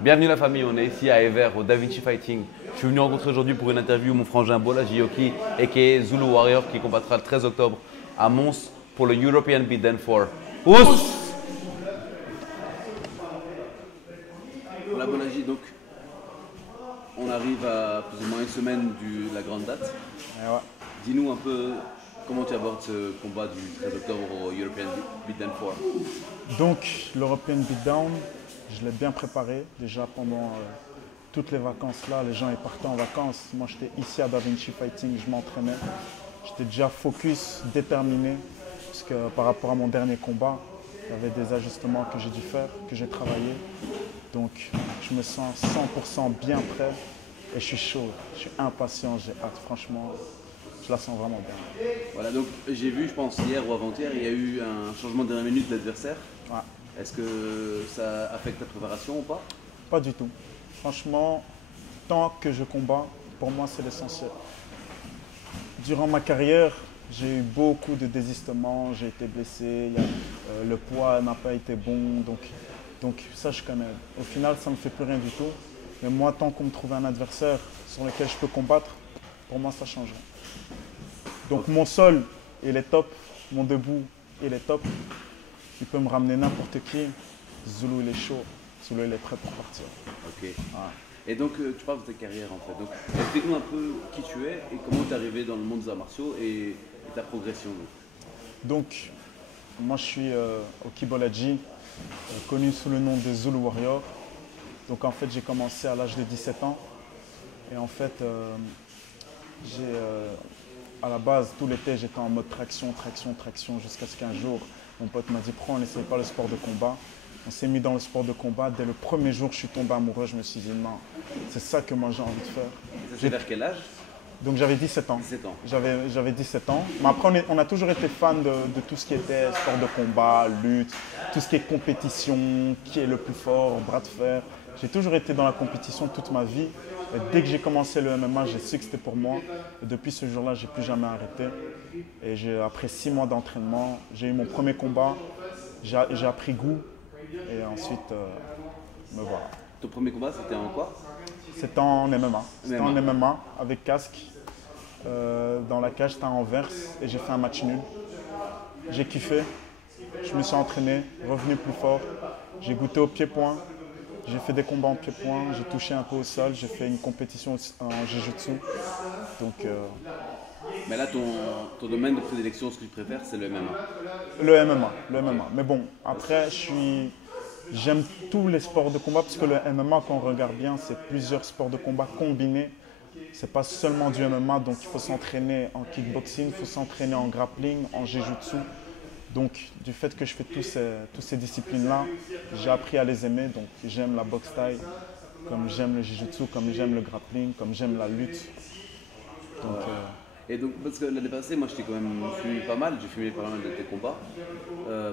Bienvenue la famille, on est ici à Ever au Da Vinci Fighting. Je suis venu rencontrer aujourd'hui pour une interview mon frangin Bola Gioki aka Zulu Warrior qui combattra le 13 octobre à Mons pour le European Beatdown 4. Ous! Voilà Bolaji, donc on arrive à plus ou moins une semaine de la grande date. Ouais. Dis-nous un peu comment tu abordes ce combat du 13 octobre au European Beatdown 4. Donc l'European Beatdown, je l'ai bien préparé déjà pendant toutes les vacances là. Les gens ils partaient en vacances. Moi j'étais ici à Da Vinci Fighting, je m'entraînais. J'étais déjà focus, déterminé, parce que par rapport à mon dernier combat, il y avait des ajustements que j'ai dû faire, que j'ai travaillé. Donc je me sens 100% bien prêt et je suis chaud, je suis impatient, j'ai hâte, franchement, je la sens vraiment bien. Voilà, donc j'ai vu, je pense hier ou avant-hier, il y a eu un changement de dernière minute d'adversaire. Ouais. Est-ce que ça affecte ta préparation ou pas? Pas du tout. Franchement, tant que je combats, pour moi c'est l'essentiel. Durant ma carrière, j'ai eu beaucoup de désistements, j'ai été blessé, le poids n'a pas été bon, donc ça je connais. Au final, ça ne me fait plus rien du tout. Mais moi, tant qu'on me trouve un adversaire sur lequel je peux combattre, pour moi ça changerait. Donc mon sol, il est top, mon debout, il est top. Il peut me ramener n'importe qui. Zulu, il est chaud. Zulu, il est prêt pour partir. Ok. Ouais. Et donc tu parles de ta carrière en fait. Donc explique-nous un peu qui tu es et comment tu es arrivé dans le monde des arts martiaux et ta progression. Donc, moi je suis au Kibolaji, connu sous le nom de Zulu Warrior. Donc en fait, j'ai commencé à l'âge de 17 ans. Et en fait, à la base, tout l'été, j'étais en mode traction, traction, traction, jusqu'à ce qu'un jour, mon pote m'a dit, prends, on n'essaie pas le sport de combat. On s'est mis dans le sport de combat. Dès le premier jour, je suis tombé amoureux. Je me suis dit, non, c'est ça que moi j'ai envie de faire. Et ça c'est vers quel âge? Donc j'avais 17 ans. 17 ans. J'avais 17 ans. Mais après, on a toujours été fan de tout ce qui était sport de combat, lutte, tout ce qui est compétition, qui est le plus fort, bras de fer. J'ai toujours été dans la compétition toute ma vie. Et dès que j'ai commencé le MMA, j'ai su que c'était pour moi. Et depuis ce jour-là, j'ai plus jamais arrêté. Et après 6 mois d'entraînement, j'ai eu mon premier combat. J'ai appris goût. Et ensuite, me voilà. Ton premier combat c'était en quoi? C'était en MMA. C'était en MMA. MMA avec casque. Dans la cage, c'était à Anvers et j'ai fait un match nul. J'ai kiffé. Je me suis entraîné, revenu plus fort. J'ai goûté au pied-point. J'ai fait des combats en pied-point. J'ai touché un peu au sol. J'ai fait une compétition en jiu-jitsu. Donc, Mais là ton domaine de prédilection, ce que tu préfères, c'est le MMA. le MMA. Mais bon, après, j'aime tous les sports de combat parce que le MMA, quand on regarde bien, c'est plusieurs sports de combat combinés. C'est pas seulement du MMA, donc il faut s'entraîner en kickboxing, il faut s'entraîner en grappling, en jiu-jitsu. Donc du fait que je fais toutes ces disciplines-là, j'ai appris à les aimer. Donc j'aime la boxe thaï, comme j'aime le jiu-jitsu, comme j'aime le grappling, comme j'aime la lutte. Donc, Et donc, parce que l'année passée, moi, je t'ai quand même filmé pas mal, j'ai filmé pas mal de tes combats.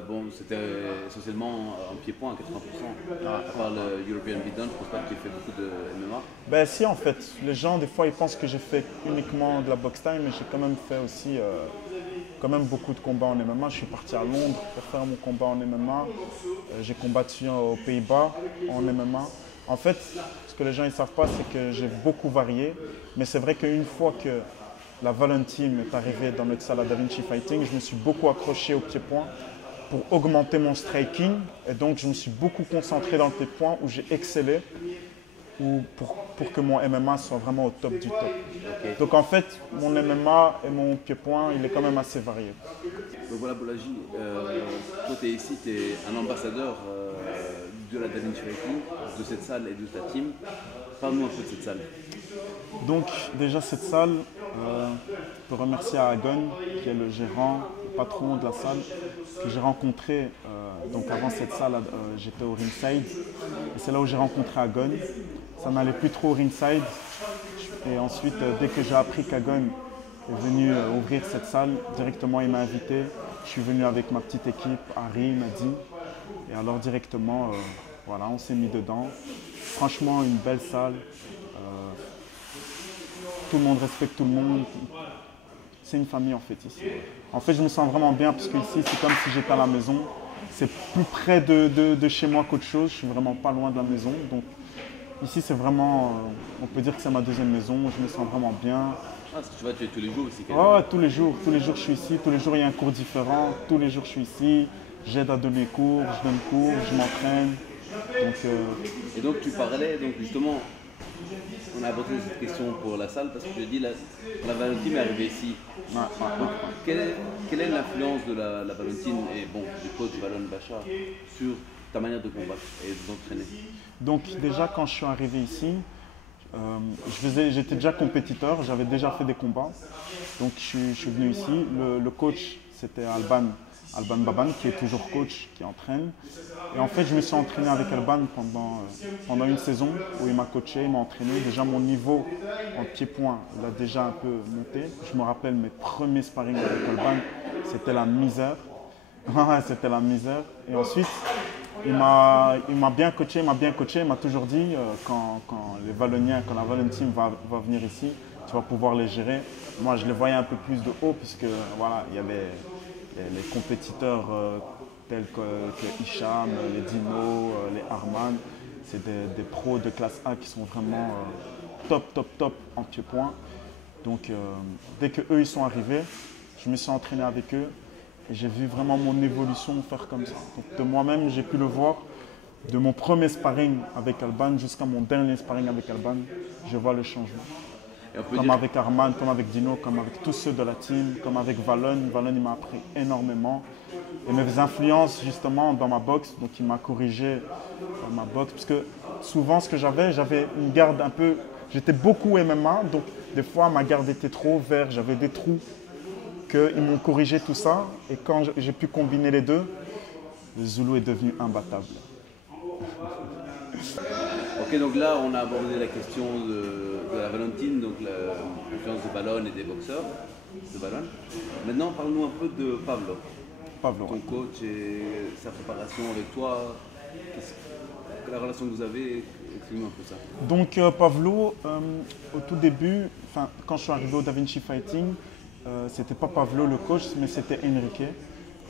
Bon, c'était essentiellement en pied-point à 80%. À part le European Beatdown, je pense pas que tu aies fait beaucoup de MMA. ben si, en fait, les gens des fois ils pensent que j'ai fait uniquement de la boxe thaï, mais j'ai quand même fait aussi quand même beaucoup de combats en MMA. Je suis parti à Londres pour faire mon combat en MMA. J'ai combattu aux Pays-Bas en MMA. En fait, ce que les gens ne savent pas, c'est que j'ai beaucoup varié. Mais c'est vrai qu'une fois que la Valentine est arrivée dans notre salle à Da Vinci Fighting, je me suis beaucoup accroché au pied-point pour augmenter mon striking. Et donc, je me suis beaucoup concentré dans le pied-point où j'ai excellé pour que mon MMA soit vraiment au top du top. Ok. Donc en fait, mon MMA et mon pied-point, il est quand même assez varié. Donc voilà, Bolaji, toi, tu es ici, tu es un ambassadeur de la Da Vinci Fighting, de cette salle et de ta team. Parle-nous un peu de cette salle. Donc déjà cette salle, je peux remercier Agon, qui est le gérant, le patron de la salle, que j'ai rencontré. Donc avant cette salle, j'étais au ringside. Et c'est là où j'ai rencontré Agon. Ça n'allait plus trop au ringside. Et ensuite, dès que j'ai appris qu'Agon est venu ouvrir cette salle, directement il m'a invité. Je suis venu avec ma petite équipe, Harry, Madi. Et alors directement, voilà, on s'est mis dedans. Franchement, une belle salle. Tout le monde respecte tout le monde. C'est une famille en fait ici. En fait, je me sens vraiment bien parce qu'ici, c'est comme si j'étais à la maison. c'est plus près de chez moi qu'autre chose. Je suis vraiment pas loin de la maison. Donc ici, c'est vraiment, on peut dire que c'est ma deuxième maison. Je me sens vraiment bien. Ah, tu vas, tu es tous les jours aussi Oh, tous les jours je suis ici. Tous les jours, il y a un cours différent. Tous les jours, je suis ici. J'aide à donner cours, je donne cours, je m'entraîne. Donc, Et donc tu parlais, donc justement, on a abordé cette question pour la salle parce que tu as dit la Valentine est arrivée ici. ouais. Donc quelle est l'influence de la Valentine et bon, du coach Valon Bachar sur ta manière de combattre et d'entraîner? Donc déjà, quand je suis arrivé ici, j'étais déjà compétiteur, j'avais déjà fait des combats. Donc je suis venu ici. Le coach, c'était Alban Baban, qui est toujours coach, qui entraîne. Et en fait, je me suis entraîné avec Alban pendant une saison où il m'a coaché, il m'a entraîné. Déjà, mon niveau en pied-point, il a déjà un peu monté. Je me rappelle mes premiers sparring avec Alban, c'était la misère. C'était la misère. Et ensuite, il m'a bien coaché, il m'a toujours dit quand les Valoniens, quand la Valentine va venir ici, tu vas pouvoir les gérer. Moi, je les voyais un peu plus de haut puisque voilà, il y avait les compétiteurs tels que Hicham, les Dino, les Arman. C'est des pros de classe A qui sont vraiment top en pied-point. Donc, dès qu'eux ils sont arrivés, je me suis entraîné avec eux. Et j'ai vu vraiment mon évolution faire comme ça. Donc de moi-même, j'ai pu le voir. De mon premier sparring avec Alban jusqu'à mon dernier sparring avec Alban, je vois le changement. Comme avec Arman, comme avec Dino, comme avec tous ceux de la team, comme avec Valon. Valon, il m'a appris énormément. Et mes influences justement dans ma boxe, donc il m'a corrigé dans ma boxe. Parce que souvent, ce que j'avais une garde un peu... J'étais beaucoup MMA, donc des fois, ma garde était trop verte, j'avais des trous. Ils m'ont corrigé tout ça et quand j'ai pu combiner les deux, le Zulu est devenu imbattable. Ok, donc là on a abordé la question de la Valentine, donc l'influence de Valon et des boxeurs de Valon. Maintenant parle-nous un peu de Pavlo. Ton coach et sa préparation avec toi, la relation que vous avez, explique-moi un peu ça. Donc Pavlo, au tout début, quand je suis arrivé au Da Vinci Fighting, c'était pas Pavlo le coach, mais c'était Enrique.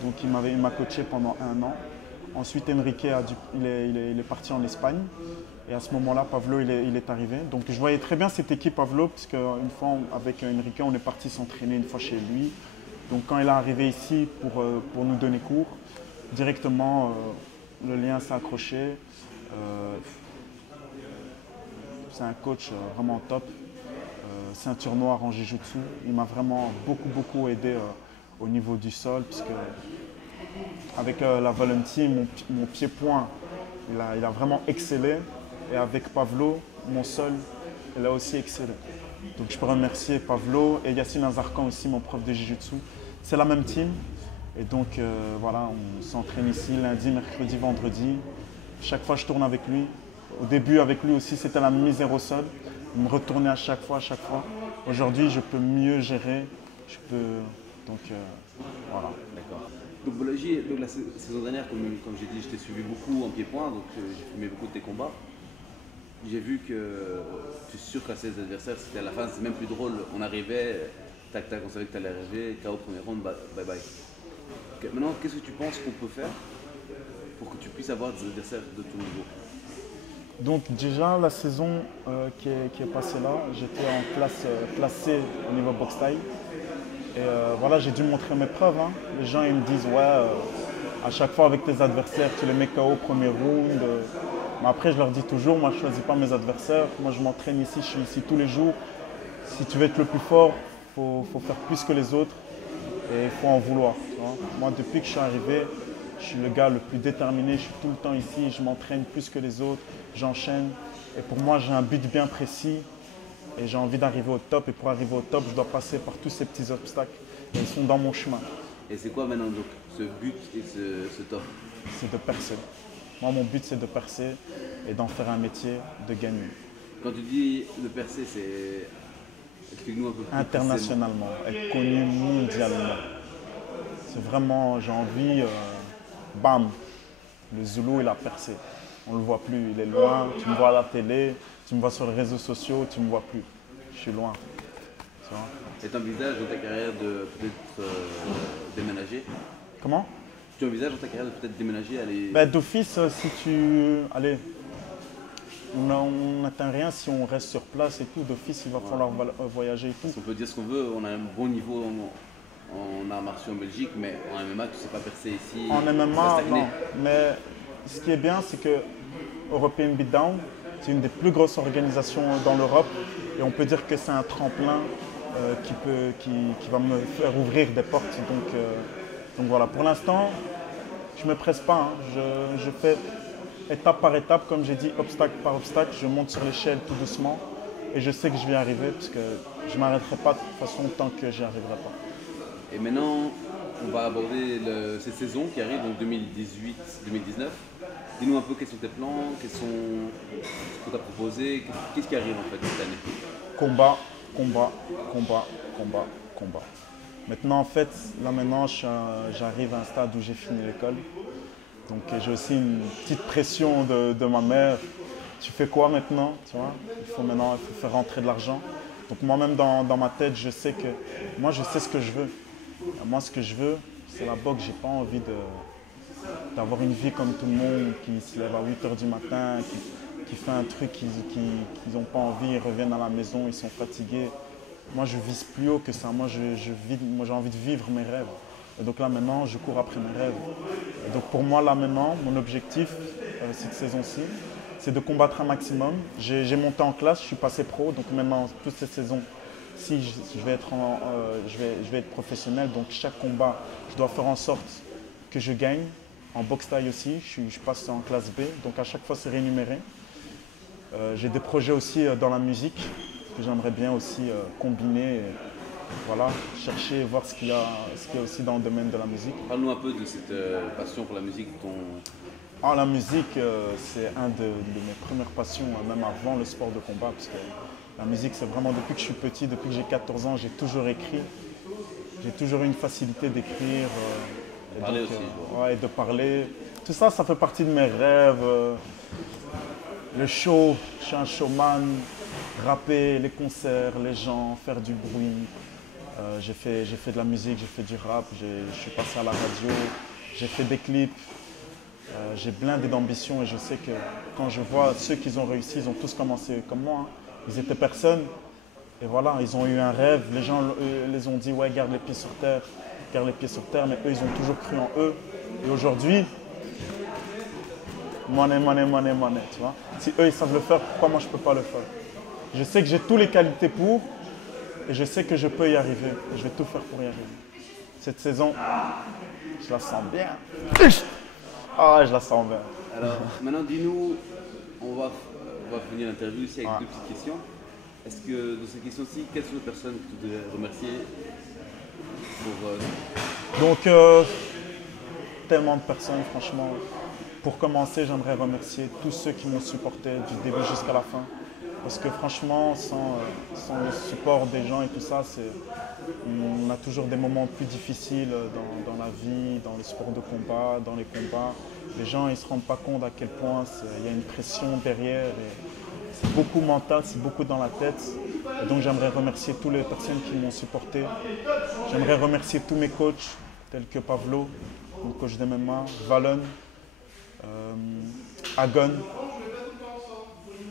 Donc il m'a coaché pendant 1 an. Ensuite, Enrique il est parti en Espagne. Et à ce moment-là, Pavlo il est arrivé. Donc je voyais très bien cette équipe Pavlo, parce qu'une fois avec Enrique, on est parti s'entraîner une fois chez lui. Donc quand il est arrivé ici pour nous donner cours, directement le lien s'est accroché. C'est un coach vraiment top. Ceinture noire en Jiu-Jitsu. Il m'a vraiment beaucoup aidé au niveau du sol, puisque avec la Valentine, mon pied-point, il a vraiment excellé. Et avec Pavlo, mon sol, il a aussi excellé. Donc je peux remercier Pavlo et Yassine Azarkan aussi, mon prof de Jiu-Jitsu. C'est la même team. Et donc voilà, on s'entraîne ici lundi, mercredi, vendredi. Chaque fois, je tourne avec lui. Au début, avec lui aussi, c'était la misère au sol. Il me retournait à chaque fois. Aujourd'hui, je peux mieux gérer. Donc, voilà. D'accord. Donc, Bolaji, la saison dernière, comme j'ai dit, je t'ai suivi beaucoup en pied-point, donc j'ai filmé beaucoup de tes combats. J'ai vu que tu surclassais les adversaires, c'était à la fin, c'est même plus drôle. On arrivait, tac, on savait que tu allais arriver, KO premier round, bye bye. Maintenant, qu'est-ce que tu penses qu'on peut faire pour que tu puisses avoir des adversaires de ton niveau? Donc déjà, la saison qui est passée là, j'étais en classe C au niveau box style. Et voilà, j'ai dû montrer mes preuves. Hein. Les gens ils me disent, ouais, à chaque fois avec tes adversaires, tu les mets KO au premier round. Mais après, je leur dis toujours, moi je ne choisis pas mes adversaires. Moi je m'entraîne ici, je suis ici tous les jours. Si tu veux être le plus fort, il faut faire plus que les autres. Et il faut en vouloir. Tu vois. Moi, depuis que je suis arrivé, je suis le gars le plus déterminé. Je suis tout le temps ici, je m'entraîne plus que les autres. J'enchaîne. Et pour moi, j'ai un but bien précis. Et j'ai envie d'arriver au top. Et pour arriver au top, je dois passer par tous ces petits obstacles. Et ils sont dans mon chemin. Et c'est quoi maintenant donc, ce but et ce top? C'est de percer. Moi, mon but, c'est de percer et d'en faire un métier, de gagner. Quand tu dis de percer, c'est... Explique-nous un peu plus. Internationalement, être connu mondialement. C'est vraiment, j'ai envie, bam, le Zulu, il a percé. On ne le voit plus, il est loin. Tu me vois à la télé, tu me vois sur les réseaux sociaux, tu ne me vois plus. Je suis loin. Et tu envisages dans ta carrière de peut-être déménager? Comment? Tu envisages dans ta carrière de peut-être déménager, aller… Ben, d'office, si tu... Allez, on n'atteint rien si on reste sur place et tout. D'office, il va falloir voyager et tout. On peut dire ce qu'on veut, on a un bon niveau en arts martiaux en Belgique, mais en MMA, tu ne sais pas percer ici. En MMA, non. Mais ce qui est bien, c'est que European Beatdown, c'est une des plus grosses organisations dans l'Europe. Et on peut dire que c'est un tremplin qui va me faire ouvrir des portes. Donc voilà, pour l'instant, je ne me presse pas. Je fais étape par étape, comme j'ai dit, obstacle par obstacle. Je monte sur l'échelle tout doucement. Et je sais que je vais y arriver, parce que je ne m'arrêterai pas de toute façon tant que j'y arriverai pas. Et maintenant, on va aborder cette saison qui arrive, donc 2018-2019. Dis-nous un peu quels sont tes plans, ce que tu as proposé, qu'est-ce qui arrive en fait cette année? Combat, combat, combat, combat, combat. Maintenant, en fait, maintenant, j'arrive à un stade où j'ai fini l'école. Donc j'ai aussi une petite pression de ma mère. Tu fais quoi maintenant, tu vois? Il faut faire rentrer de l'argent. Donc moi-même dans ma tête, je sais ce que je veux. Moi, ce que je veux, c'est la boxe. J'ai pas envie d'avoir une vie comme tout le monde, qui se lève à 8 h du matin, qui fait un truc qu'ils n'ont pas envie, ils reviennent à la maison, ils sont fatigués. Moi, je vise plus haut que ça. Moi, j'ai envie de vivre mes rêves. Et donc là, maintenant, je cours après mes rêves. Et donc pour moi, là, maintenant, mon objectif, cette saison-ci, c'est de combattre un maximum. J'ai monté en classe, je suis passé pro, donc maintenant, toute cette saison, si je vais être professionnel, donc chaque combat, je dois faire en sorte que je gagne. En boxe taille aussi, je passe en classe B, donc à chaque fois c'est rémunéré. J'ai des projets aussi dans la musique, que j'aimerais bien aussi combiner, et, voilà, chercher, voir ce qu'il y a aussi dans le domaine de la musique. Parle-nous un peu de cette passion pour la musique. La musique, c'est une de mes premières passions, même avant le sport de combat, parce que la musique, c'est vraiment depuis que je suis petit, depuis que j'ai 14 ans, j'ai toujours écrit. J'ai toujours eu une facilité d'écrire. Et de parler. Tout ça, ça fait partie de mes rêves. Le show, je suis un showman, rapper, les concerts, les gens, faire du bruit. J'ai fait de la musique, j'ai fait du rap, je suis passé à la radio, j'ai fait des clips. J'ai blindé d'ambition et je sais que quand je vois ceux qui ont réussi, ils ont tous commencé comme moi. Ils étaient personne et voilà, ils ont eu un rêve. Les gens les ont dit, ouais, garde les pieds sur terre. Garde les pieds sur terre, mais eux, ils ont toujours cru en eux. Et aujourd'hui, money, tu vois. Si eux, ils savent le faire, pourquoi moi, je ne peux pas le faire? Je sais que j'ai toutes les qualités pour, et je sais que je peux y arriver. Et je vais tout faire pour y arriver. Cette saison, je la sens bien. Ah, je la sens bien. Alors, maintenant, dis-nous, on va finir l'interview ici avec deux petites questions. Est-ce que, dans cette question-ci, quelles sont les personnes que tu devrais remercier Donc, tellement de personnes, franchement. Pour commencer, j'aimerais remercier tous ceux qui m'ont supporté du début jusqu'à la fin. Parce que franchement, sans le support des gens et tout ça, on a toujours des moments plus difficiles dans la vie, dans le sport de combat, dans les combats. Les gens, ils ne se rendent pas compte à quel point il y a une pression derrière. C'est beaucoup mental, c'est beaucoup dans la tête. Et donc j'aimerais remercier toutes les personnes qui m'ont supporté. J'aimerais remercier tous mes coachs, tels que Pavlo, mon coach de MMA, Valon, Agon.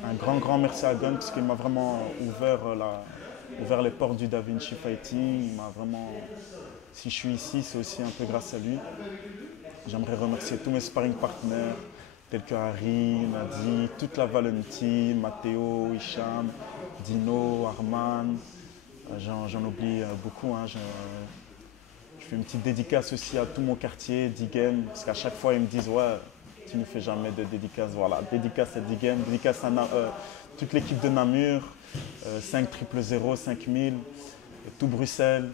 Un grand merci à Agon parce qu'il m'a vraiment ouvert les portes du Da Vinci Fighting. Il m'a vraiment... Si je suis ici, c'est aussi un peu grâce à lui. J'aimerais remercier tous mes sparring partners, tels que Harry, Nadi, toute la Valon Team, Matteo, Hicham, Dino, Arman. J'en oublie beaucoup. Hein. Je fais une petite dédicace aussi à tout mon quartier, D-Game, parce qu'à chaque fois ils me disent ouais, tu ne fais jamais de dédicace. Voilà, dédicace à D-Game, dédicace à toute l'équipe de Namur, 5000, 5000, tout Bruxelles,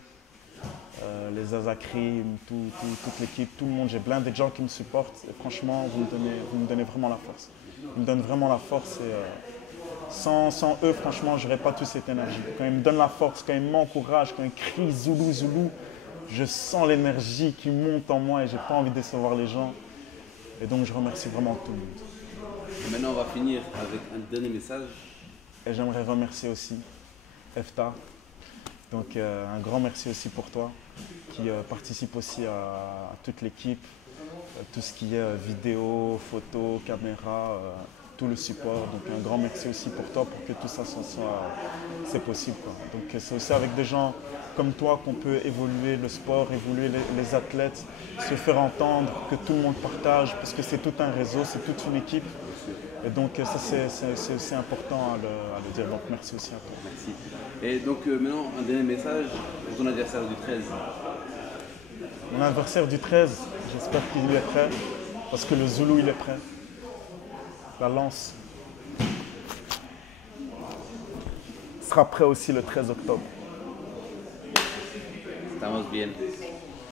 les Azakrim, toute l'équipe, tout le monde. J'ai plein de gens qui me supportent et franchement, vous me donnez vraiment la force. Ils me donnent vraiment la force et sans eux, franchement, je n'aurais pas toute cette énergie. Quand ils me donnent la force, quand ils m'encouragent, quand ils crient Zoulou, Zoulou, je sens l'énergie qui monte en moi et je n'ai pas envie de décevoir les gens. Et donc, je remercie vraiment tout le monde. Et maintenant, on va finir avec un dernier message. Et j'aimerais remercier aussi EFTA. Donc, un grand merci aussi pour toi qui participe aussi à toute l'équipe. tout ce qui est vidéo, photo, caméra, tout le support. Donc un grand merci aussi pour toi pour que tout ça c'est possible, quoi. Donc c'est aussi avec des gens comme toi qu'on peut évoluer le sport, évoluer les athlètes, se faire entendre, que tout le monde partage, parce que c'est tout un réseau, c'est toute une équipe. Et donc ça c'est aussi important à le dire. Donc merci aussi à toi. Merci. Et donc maintenant, un dernier message pour ton adversaire du 13. Mon adversaire du 13, j'espère qu'il est prêt, parce que le Zoulou il est prêt. La lance sera prêt aussi le 13 octobre. Estamos bien.